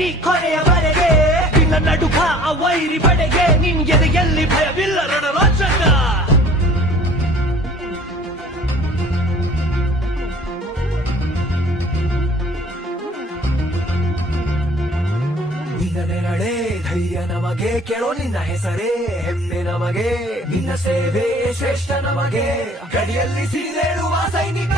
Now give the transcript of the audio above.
ಈ ಕೊನೆಯವರೆಗೆ ನಿನ್ನ ನಡುಕ ಆ ವೈರಿ ಬಡೆಗೆ ನಿನ್ ಭಯವಿಲ್ಲ ರಣರಾಜಕ ನಡೆ ಧೈರ್ಯ ನಮಗೆ, ಕೇಳೋ ನಿನ್ನ ಹೆಸರೇ, ಹೆಮ್ಮೆ ನಮಗೆ, ನಿನ್ನ ಸೇವೆ ಶ್ರೇಷ್ಠ ನಮಗೆ. ಗಡಿಯಲ್ಲಿ ಸಿಡಿದೇಳುವ ಸೈನಿಕ.